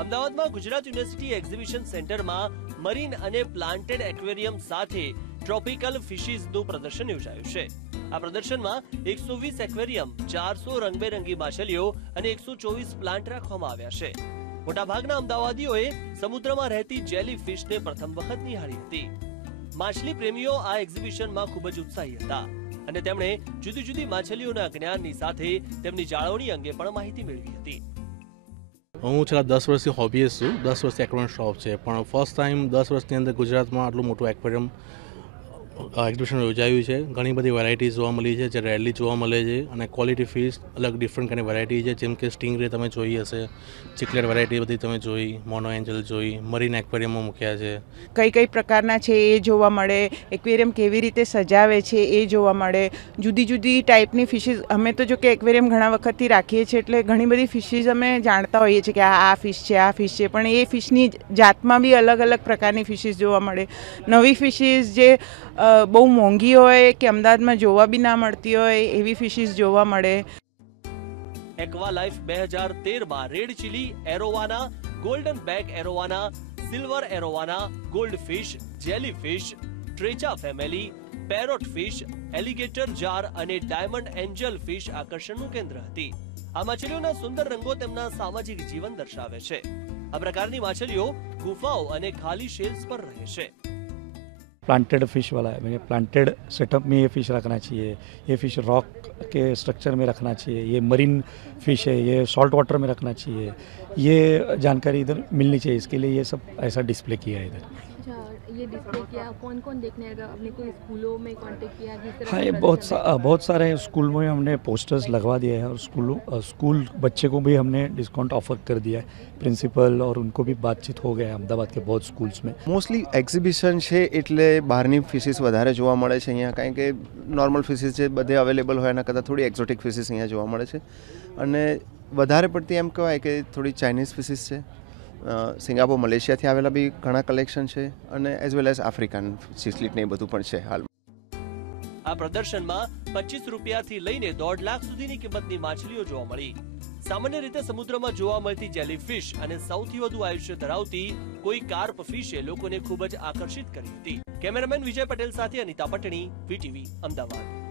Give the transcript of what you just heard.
અમદાવાદમાં Gujarat university exhibition સેન્ટરમાં marine અને પ્લાન્ટેડ એક્વેરિયમ સાથે ટ્રોપિકલ ફિશીઝનું પ્રદર્શન યોજાયું છે. આ પ્રદર્શનમાં એકસો વીસ એક્વેરિયમ, ચારસો રંગબેરંગી માછલીઓ અને એકસો ચોવીસ પ્લાન્ટ રાખવામાં આવ્યા છે. મોટાભાગના અમદાવાદીઓએ સમુદ્રમાં રહેતી જેલી ફિશને પ્રથમ વખત નિહાળી હતી. માછલી પ્રેમીઓ આ એક્ઝિબિશનમાં ખૂબ જ ઉત્સાહી હતા અને તેમણે જુદી જુદી માછલીઓના જ્ઞાનની સાથે તેમની જાળવણી અંગે પણ માહિતી મેળવી હતી. હું છેલ્લા દસ વર્ષથી હોબીએસ છું. દસ વર્ષથી એક્વેરિયમ શોપ છે. પણ ફર્સ્ટ ટાઈમ દસ વર્ષની અંદર ગુજરાતમાં આટલું મોટું એક્વેરિયમ એક્ઝિબિશન યોજાયું છે. ઘણી બધી વેરાયટીઝ જોવા મળી છે, જે રેરલી જોવા મળે છે અને ક્વોલિટી ફિશ અલગ ડિફરન્ટ કાંઈ વેરાયટી છે. જેમ કે સ્ટિંગ રે તમે જોઈ હશે ચિકલેટ વેરાયટી બધી તમે જોઈ મોનો એન્જલ જોઈ મરીન એક્વેરિયમમાં મૂક્યા છે. કઈ કઈ પ્રકારના છે એ જોવા મળે એક્વેરિયમ કેવી રીતે સજાવે છે એ જોવા મળે, જુદી જુદી ટાઈપની ફિશીસ અમે તો જો કે એક્વેરિયમ ઘણા વખતથી રાખીએ છીએ, એટલે ઘણી બધી ફિશીસ અમે જાણતા હોઈએ છીએ કે આ આ ફિશ છે, આ ફિશ છે, પણ એ ફિશની જાતમાં બી અલગ અલગ પ્રકારની ફિશીસ જોવા મળે. નવી ફિશીસ જે બહુ મોંઘી હોય કે અમદાવાદમાં જોવા બી ના મળતી હોય, એવી ફિશીસ જોવા મળે. એક્વા લાઈફ બે હજાર તેરમાં red chilli arowana, golden back arowana, silver arowana, gold fish, jelly fish, ટ્રેચા family, parrot fish, alligator gar અને ડાયમંડ એન્જલ ફિશ આકર્ષણનું કેન્દ્ર હતી. આ માછલીઓના સુંદર રંગો તેમના સામાજિક જીવન દર્શાવે છે. આ પ્રકારની માછલીઓ ગુફાઓ અને ખાલી શેલ્સ પર રહે છે. प्लांटेड फ़िश वाला है। मैंने प्लांटेड सेटअप में ये फ़िश रखना चाहिए, ये फ़िश रॉक के स्ट्रक्चर में रखना चाहिए, ये मरीन फ़िश है, ये सॉल्ट वाटर में रखना चाहिए। ये जानकारी इधर मिलनी चाहिए, इसके लिए ये सब ऐसा डिस्प्ले किया है इधर। ये डिस्प्ले किया कौन कौन देखने आएगा अपने कोई स्कूलों में कांटेक्ट किया किस तरह हाँ से ये बहुत प्रदर्शन सा, बहुत सारे स्कूल में हमने पोस्टर्स लगवा दिए हैं और स्कूलों स्कूल बच्चे को भी हमने डिस्काउंट ऑफर कर दिया है प्रिंसिपल और उनको भी बातचीत हो गया है अहमदाबाद के बहुत स्कूल्स में મોસ્ટલી એક્ઝિબિશન છે એટલે બહારની ફિશિસ વધારે જોવા મળે છે અહીંયા કારણ કે નોર્મલ ફિશિસ જે બધે અવેલેબલ હોય એના કરતાં થોડી એક્ઝોટિક ફિશિસ અહીંયા જોવા મળે છે અને વધારે પડતી એમ કહેવાય કે થોડી ચાઇનીઝ ફિશિસ છે અ, સિંગાપોર, મલેશિયાથી આવેલા બી ઘણા કલેક્શન છે અને as well as African cichlid ને એ બધું પણ છે હાલ આ પ્રદર્શનમાં પચીસ રૂપિયાથી લઈને દોઢ લાખ સુધીની કિંમતની માછલીઓ જોવા મળી. સામાન્ય રીતે સમુદ્રમાં જોવા મળતી જેલીફિશ અને સૌથી વધુ આયુષ્ય ધરાવતી કોઈ કાર્પ ફિશે લોકોને ખૂબ જ આકર્ષિત કરી હતી. કેમેરામેન વિજય પટેલ સાથે અનિતા પટણી વીટીવી અમદાવાદ.